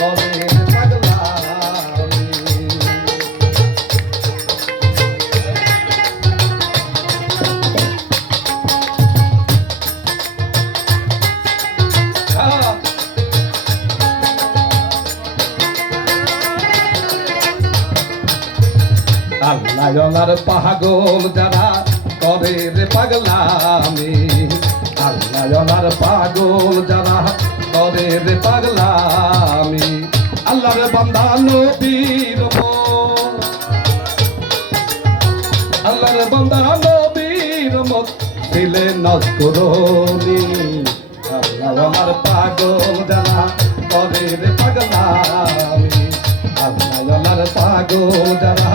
করে পাগলা আল্লাহর পাগল যারা করে রে পাগলামি আল্লাহর পাগল যারা করে রে পাগলামি আল্লাহর বান্দা নবীর আল্লাহর বান্দা নবীর মত দিলে নজরুলি আল্লাহর পাগল যারা করে রে পাগলামি আল্লাহর পাগল যারা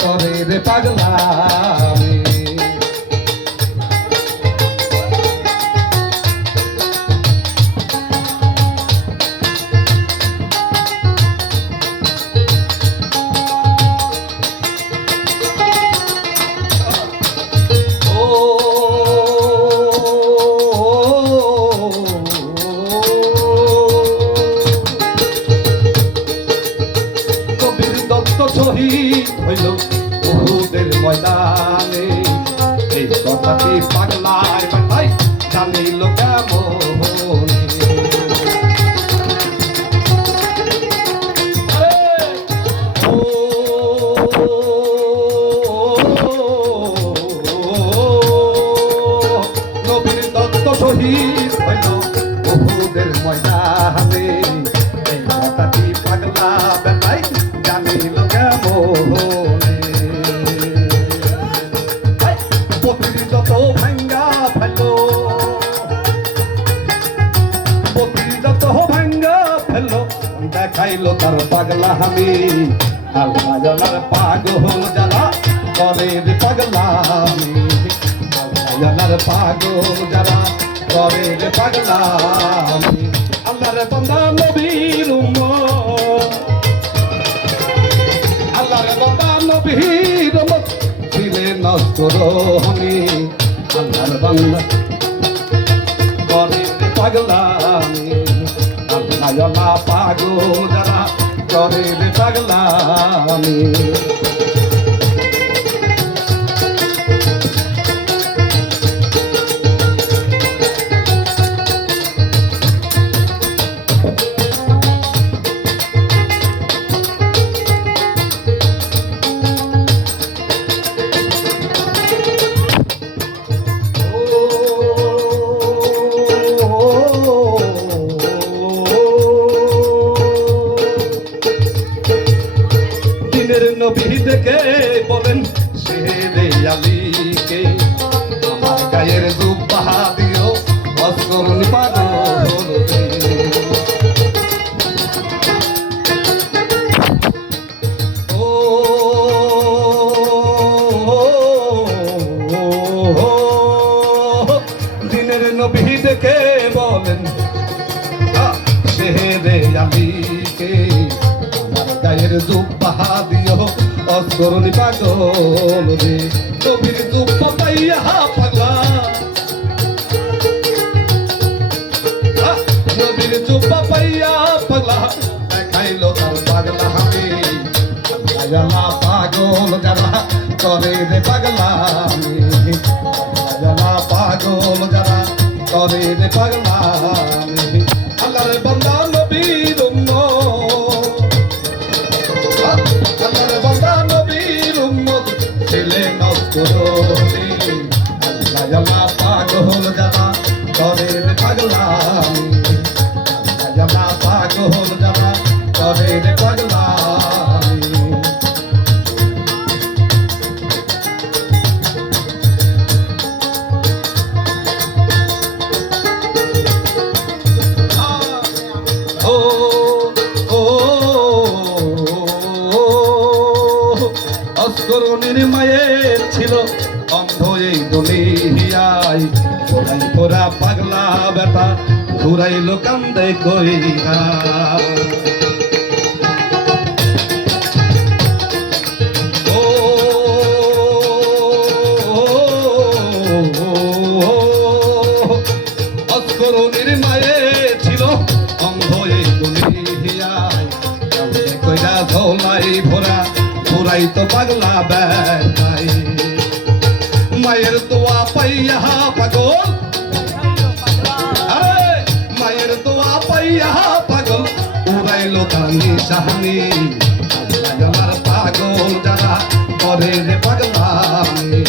করে রে পাগলামি শহীদ হইল উহুদের ময়দানে এই কথাটি পাগলায় বাংলায় জানিল কেমন নবীর দত্ত শহীদ হইল উহুদের ময়দানে এই কথাটি পাগলা বেলায় জানিল দেখাইলো তার পাগলা আমি আল্লাহর পাগল যারা করে রে পাগলামি আল্লাহর পাগল যারা করে রে পাগলামি আল্লাহর বান্দা নবীর উম্মত আল্লাহর বান্দা নবীর উম্মত দিলে নজরুলি আল্লাহর বান্দা করে রে পাগলামি আল্লাহ পাগল যারা করে রে পাগলামি নবী দেখে বলেন শেরে আলীকে আমার গায়ের জুব্বা দিও অস্করণ পাগল দিনের নবী দেখে বলেন শেরে আলীকে আমার গায়ের জুব্বা দিও অস্করণী পাগল রে নবীর জুব্বা পাইয়া পাগলা নবীর জুব্বা পাইয়া পাগলা দেখাইলো তার পাগলা আমি আল্লাহ পাগল যারা করে রে পাগলামি আল্লাহ পাগল যারা করে রে পাগলামি আল্লাহর বান্দা নবীর আল্লাহর বান্দা নবীর উম্মত ছেলে নজরুলি আল্লাহ পাগল যারা করে রে পাগলামি আল্লাহ পাগল যারা করে রে পাগলামি অস্করণীর মায়ের ছিল অন্ধ এই দুনিয়ায় ঘোরাই পোড়া পাগলা বেটা ঘুরাইলো কান্দে কইরা অস্করণীর মায়ের ছিল অন্ধ এই দুনিয়ায় তাই তো পাগলা বেটাই মায়ের দোয়া পাইয়া পাগল আরে মায়ের দোয়া পাইয়া পাগল উড়াইলো কানি সাহানি আমার পাগল যারা করে রে পাগলামি